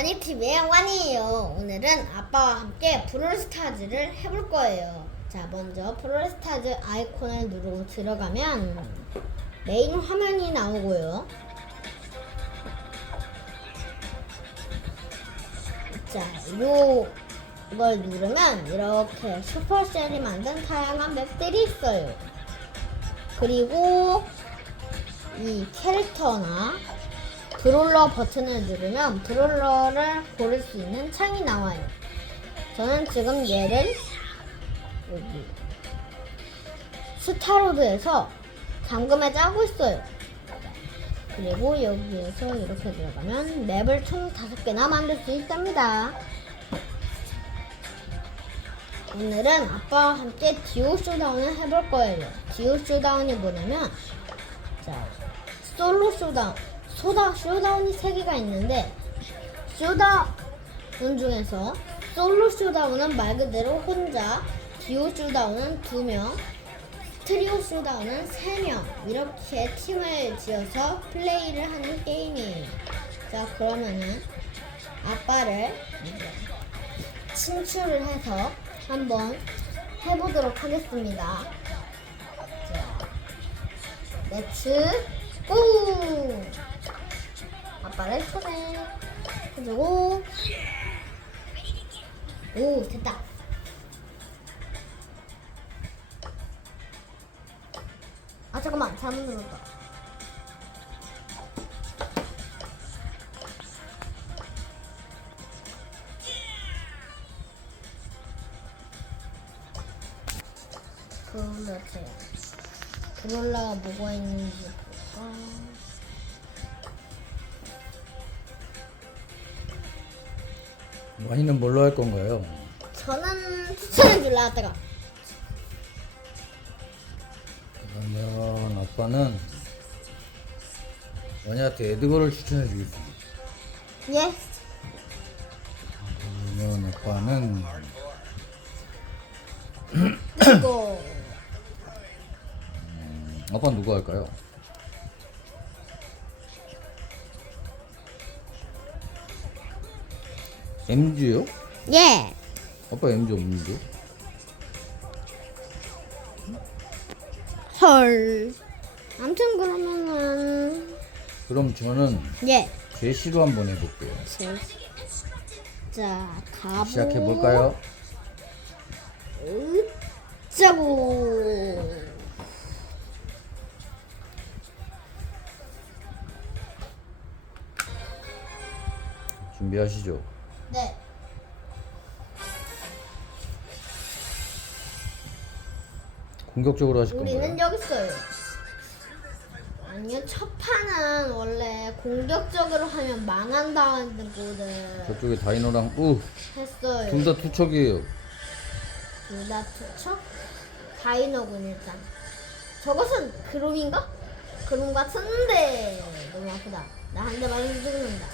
와니TV의 와니예요. 오늘은 아빠와 함께 브롤스타즈를 해볼 거예요. 자, 먼저 브롤스타즈 아이콘을 누르고 들어가면 메인 화면이 나오고요. 자, 요 이걸 누르면 이렇게 슈퍼셀이 만든 다양한 맵들이 있어요. 그리고 이 캐릭터나 브롤러 버튼을 누르면 브롤러를 고를 수 있는 창이 나와요. 저는 지금 얘를 여기 스타로드에서 잠금에 짜고 있어요. 그리고 여기에서 이렇게 들어가면 맵을 총 다섯 개나 만들 수 있답니다. 오늘은 아빠와 함께 디오 쇼다운을 해볼 거예요. 디오 쇼다운이 뭐냐면 자 솔로 쇼다운 소다 쇼다운이 세 개가 있는데 쇼다운 중에서 솔로 쇼다운은 말 그대로 혼자 디오 쇼다운은 두 명 트리오 쇼다운은 세 명 이렇게 팀을 지어서 플레이를 하는 게임이에요 자 그러면은 아빠를 친출을 해서 한번 해보도록 하겠습니다 자 렛츠 고! 아빠를 초대. 해주고. 오 됐다. 아 잠깐만. 잘못 눌렀다. 그렇지 브롤라가 뭐가 있는지 볼까 와인은 뭘로 할 건가요? 저는 추천해 줄라 하다가 그러면 아빠는 와니한테 에드거를 추천해 주겠습니다. 예 그러면 아빠는 이거 아빠 누구 할까요? MG요? 예 아빠 MG 없는데? 헐. 아무튼 그러면은 그럼 저는 예. 제시로 한번 해볼게요. 제- 자, 가보. 시작해 볼까요? 짜고. 준비하시죠. 네. 공격적으로 하실 우리는 건가요? 여기 있어요. 아니요, 첫 판은 원래 공격적으로 하면 망한다는 거를 저쪽에 다이노랑 우! 했어요. 둘다 투척이에요. 둘다 투척? 다이너군 일단. 저것은 그롬인가? 그롬 같은데 너무 아프다. 나 한 대 맞으면 죽는다.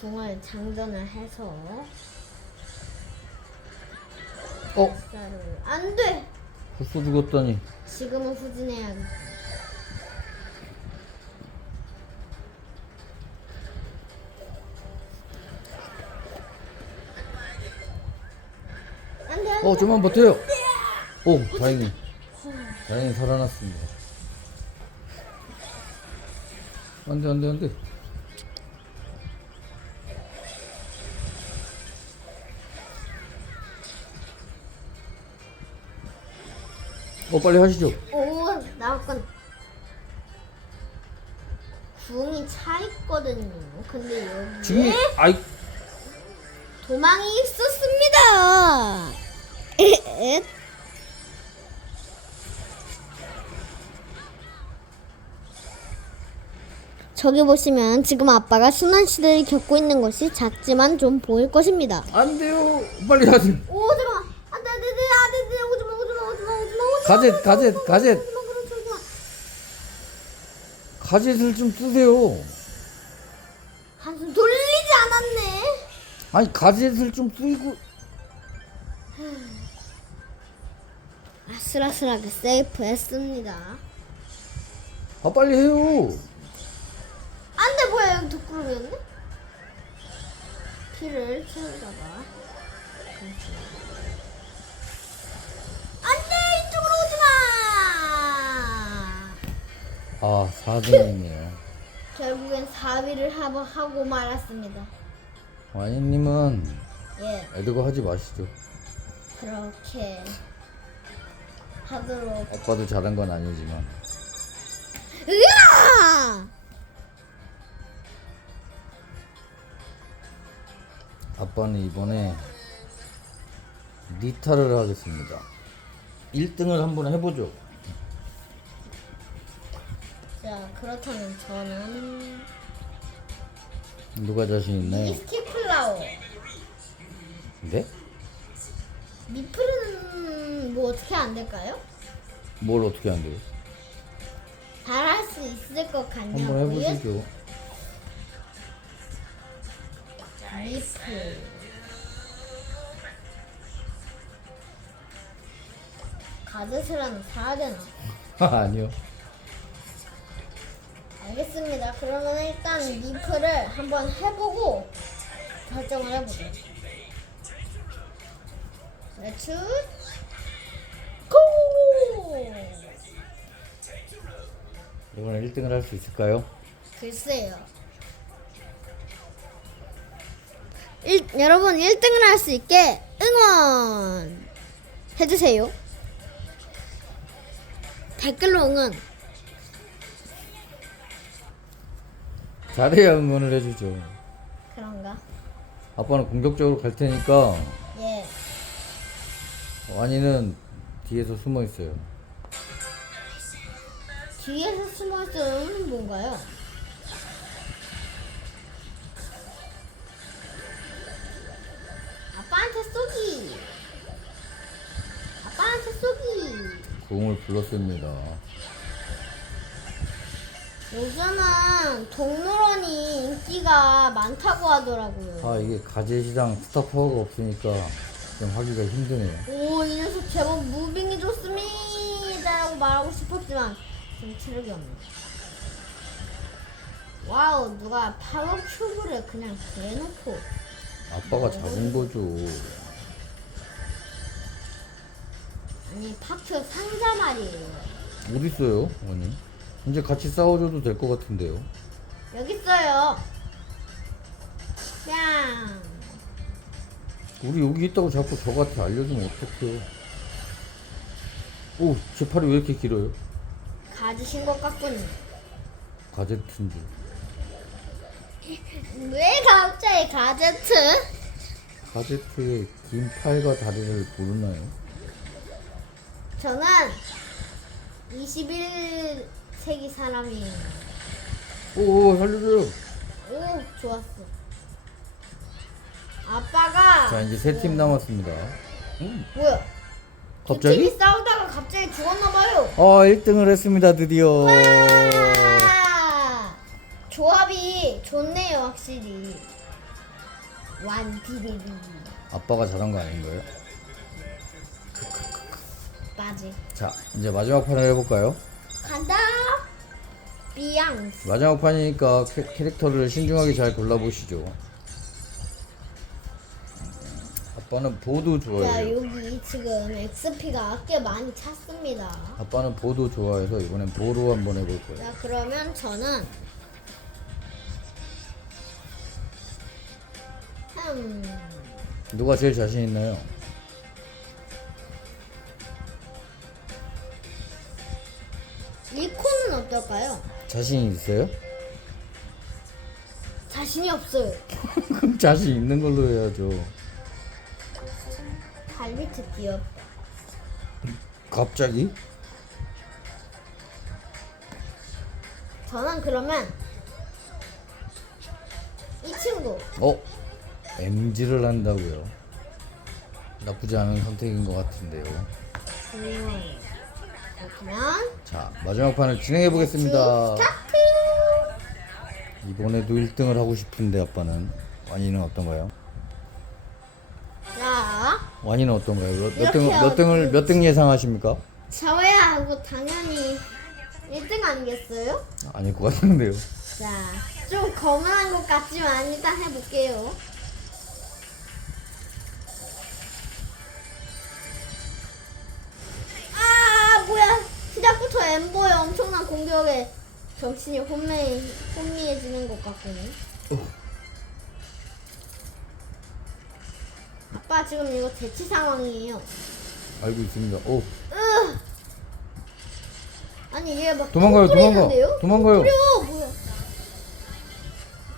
궁을 장전을 해서 어? 쌀을 안 돼. 벌써 죽었다니. 지금은 후진해야겠다. 안 돼, 안 돼. 어, 좀만 버텨요. 오, 다행히. 다행히 살아났습니다. 안 돼, 안 돼, 안 돼. 어, 빨리 하시죠. 오, 나왔건. 궁이 차 있거든요. 근데 여기 지금, 아이, 도망이 있었습니다. 저기 보시면 지금 아빠가 순환 시대를 겪고 있는 것이 작지만 좀 보일 것입니다. 안 돼요. 빨리 하세요. 가젯, 가젯, 가젯. 가젯을 좀 쓰세요. 한숨 돌리지 않았네 아니, 가젯을 좀 쓰고. 아슬아슬하게 세이프 했습니다 아, 빨리 해요. 안돼 여기 독구름이었네? 피를 채우다가 그렇지. 아 4등이네요. 결국엔 4위를 하고, 하고 말았습니다. 와인님은 예. 애드거 하지 마시죠. 그렇게 하도록. 아빠도 잘한 건 아니지만. 으아! 아빠는 이번에 리타를 하겠습니다. 1등을 한번 해보죠 자 그렇다면 저는 누가 자신 있나요? 이스티플라워 네? 미플은 뭐 어떻게 안 될까요? 뭘 어떻게 안 돼요? 잘할 수 있을 것 한번 같냐고요? 해보시죠 미플 가드스라는 사야 되나? 아니요 알겠습니다. 그러면 일단 미플을 한번 해보고 결정을 해보죠. 레츠 고! 이번에 1등을 할 수 있을까요? 글쎄요. 일, 여러분 1등을 할 수 있게 응원 해주세요. 댓글로 응원. 잘해야 응원을 해주죠 그런가? 아빠는 공격적으로 갈 테니까 예. 완이는 뒤에서 숨어 있어요 뒤에서 숨어있는 뭔가요? 아빠한테 쏘기. 아빠한테 쏘기. 공을 불렀습니다 요즘은 동물원이 인기가 많다고 하더라고요. 아 이게 가재시장 스타 파워가 없으니까 좀 하기가 힘드네요 오, 이 녀석 제법 무빙이 좋습니다 라고 말하고 싶었지만 좀 체력이 없네. 와우, 누가 파워 큐브를 그냥 대놓고 아빠가 잡은 거죠 아니 파큐 상자 말이에요. 어딨어요 원이? 이제 같이 싸워줘도 될 것 같은데요 여기 있어요. 냥. 우리 여기 있다고 자꾸 저한테 알려주면 어떡해요 오, 제 팔이 왜 이렇게 길어요? 가지신 것 같군요. 가제트인데 왜 갑자기 가제트? 가제트의 긴 팔과 다리를 모르나요? 저는 21 세기 사람이에요. 오, 살려줘요 오, 좋았어. 아빠가 자 이제 세 팀 남았습니다 음, 뭐야? 두 갑자기? 팀이 싸우다가 갑자기 죽었나 봐요. 아 1등을 했습니다 드디어 와! 조합이 좋네요, 확실히. 완 디비디 아빠가 잘한 거 아닌가요? 빠지. 자 이제 마지막 판을 해볼까요? 간다. 비앙스. 마지막 판이니까 캐, 캐릭터를 신중하게 잘 골라보시죠 아빠는 보도 자, 좋아해요 여기 지금 XP가 꽤 많이 찼습니다. 아빠는 보도 좋아해서 이번엔 보로 한번 해볼 거예요 자, 그러면 저는 음, 누가 제일 자신 있나요? 리코는 어떨까요? 자신 있어요? 자신이 없어요. 그럼 자신 있는 걸로 해야죠 발비트 귀엽다. 갑자기? 저는 그러면 이 친구 어? MG를 한다고요? 나쁘지 않은 선택인 것 같은데요 음, 그렇다면 자 마지막 판을 진행해 보겠습니다 스타트. 이번에도 1등을 하고 싶은데 아빠는 완이는 어떤가요? 자, 완이는 어떤가요? 몇, 이렇게 등, 몇 등을 몇 등 예상하십니까? 저야 하고 당연히 1등 아니겠어요? 아닐 것 같은데요 자, 좀 거만한 것 같지만 일단 해볼게요. 시작부터 엠보의 엄청난 공격에 정신이 혼미, 혼미해지는 것 같군요. 아빠 지금 이거 대치 상황이에요. 알고 있습니다. 오 으! 아니 얘 막 도망가요, 도망가. 도망가요. 뿌려 뭐야?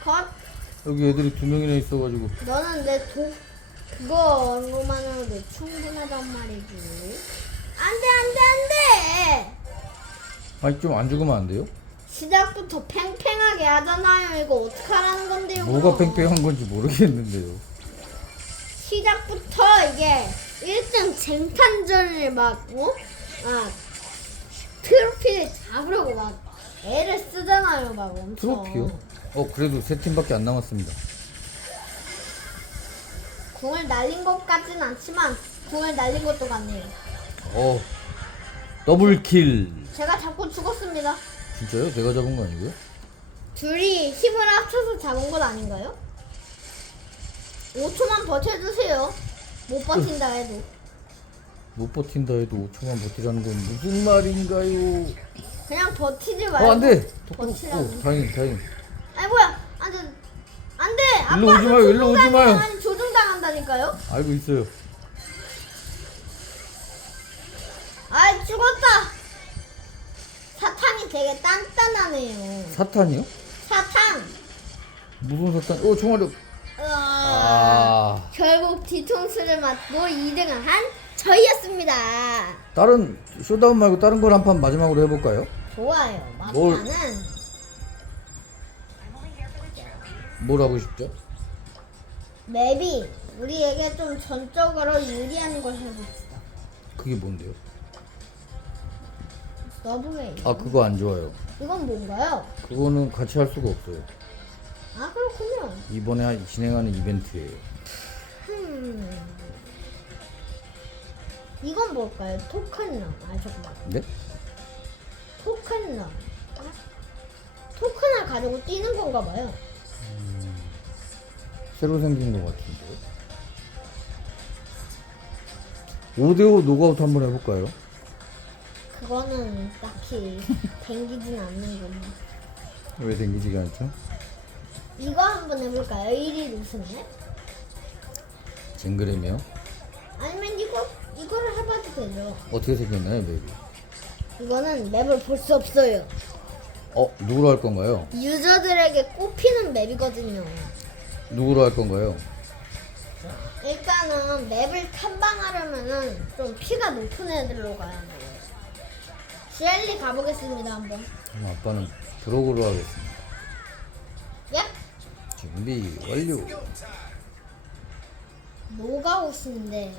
컷. 여기 애들이 두 명이나 있어가지고 너는 내 도 그거로만으로도 충분하단 말이지. 안돼 안돼 안돼. 아니 좀 안 죽으면 안 돼요? 시작부터 팽팽하게 하잖아요. 이거 어떡하라는 건데요? 뭐가 그럼? 팽팽한 건지 모르겠는데요. 시작부터 이게 1등 쟁탄전을 막 어? 아 트로피를 잡으려고 막 애를 쓰잖아요. 막 엄청. 트로피요? 어 그래도 세 팀밖에 안 남았습니다. 궁을 날린 것 같진 않지만 궁을 날린 것도 같네요. 어 더블 킬. 제가 잡고 죽었습니다. 진짜요? 내가 잡은 거 아니고요? 둘이 힘을 합쳐서 잡은 건 아닌가요? 5초만 버텨주세요. 못 버틴다 해도. 못 버틴다 해도 5초만 버티라는 건 무슨 말인가요? 그냥 버티지 말고. 어 안돼. 오 버티라고. 다행 다행. 아니 뭐야? 안 돼. 안 돼. 일로 오지 마요, 일로 오지 마요. 아니 조종당한다니까요? 알고 있어요. 아 죽었다. 사탕이 되게 단단하네요. 사탄이요? 사탕. 무슨 사탄? 어 총알이. 으아. 아 결국 뒤통수를 맞고 2등을 한 저희였습니다. 다른 쇼다운 말고 다른 걸 한 판 마지막으로 해볼까요? 좋아요. 뭘? 막판은 뭘 하고 싶죠? 맵이 우리에게 좀 전적으로 유리한 걸 해봅시다. 그게 뭔데요? 서브웨이. 아 그거 안 좋아요. 이건 뭔가요? 그거는 같이 할 수가 없어요. 아 그렇군요. 이번에 하- 진행하는 이벤트예요. 음. 이건 뭘까요? 토큰런. 아 잠깐만. 네? 토큰런. 아? 토큰을 가지고 뛰는 건가 봐요. 새로 생긴 것 같은데요. 5대5 노가웃 한번 해볼까요? 그거는 딱히 댕기진 않는군요. 왜 생기지가 않죠? 이거 한번 해볼까요? 1위 우승에? 징그레미요? 아니면 이거 이거를 해봐도 되죠. 어떻게 생겼나요, 맵이? 이거는 맵을 볼 수 없어요. 어, 누구로 할 건가요? 유저들에게 꼽히는 맵이거든요. 누구로 할 건가요? 일단은 맵을 탐방하려면은 좀 피가 높은 애들로 가야 돼요. 젤리 가보겠습니다 한번. 그럼 아빠는 브로그로 하겠습니다. 예? 준비 완료. 노가웃인데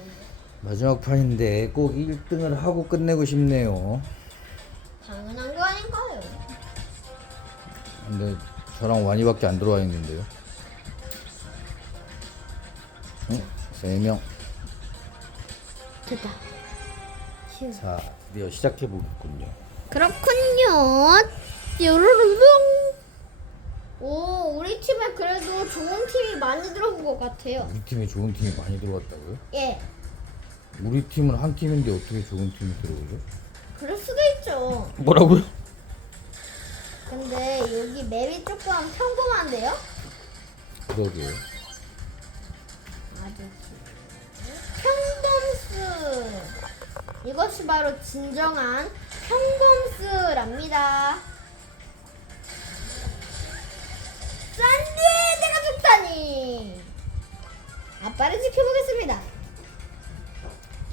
마지막 판인데 꼭 1등을 하고 끝내고 싶네요. 당연한 거 아닌가요? 근데 저랑 완이밖에 안 들어와 있는데요. 응? 세 명. 됐다. 휴. 자, 드디어 시작해 보겠군요. 그렇군요. 뾰로롱. 오, 우리 팀에 그래도 좋은 팀이 많이 들어온 것 같아요. 우리 팀에 좋은 팀이 많이 들어왔다고요? 예, 우리 팀은 한 팀인데 어떻게 좋은 팀이 들어오죠? 그럴 수도 있죠. 뭐라고요? 근데 여기 맵이 조금 평범한데요? 그러게요. 아주 평범스. 이것이 바로 진정한 평범스랍니다. 짠데 내가 죽다니. 아빠를 지켜보겠습니다.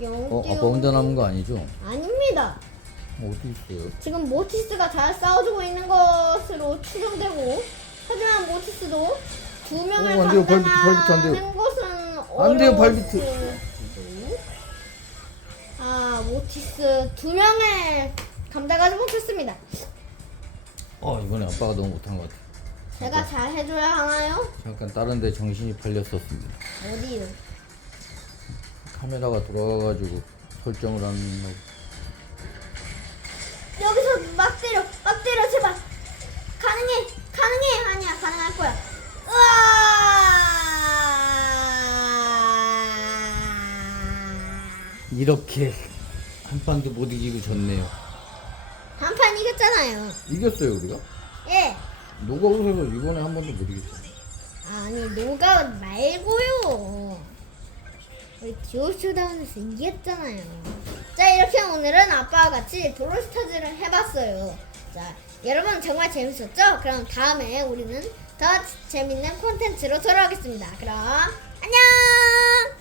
어, 아빠 혼자 남은 거 아니죠? 아닙니다. 어디 있어요? 지금 모티스가 잘 싸워주고 있는 것으로 추정되고 하지만 모티스도 두 명을 오, 안 돼요. 발비트, 발비트 안 돼요. 감당하는 것은 안 돼요, 발비트. 모티스 두 명을 감당하지 못했습니다. 어 이번에 아빠가 너무 못한 것 같아. 제가 잘 해줘야 하나요? 잠깐 다른데 정신이 팔렸었습니다. 어디요? 카메라가 돌아가가지고 설정을 안 하고 여기서 막 때려, 막 때려, 제발. 가능해, 가능해. 아니야, 가능할 거야. 으아! 이렇게 한 판도 못 이기고 졌네요. 한판 이겼잖아요. 이겼어요 우리가? 예. 노가웃에서 이번에 한 번도 못 이겼죠. 아니 노가웃 말고요. 우리 듀오쇼다운에서 이겼잖아요. 자 이렇게 오늘은 아빠와 같이 도로스타즈를 해봤어요. 자 여러분 정말 재밌었죠? 그럼 다음에 우리는 더 재밌는 콘텐츠로 돌아오겠습니다. 그럼 안녕.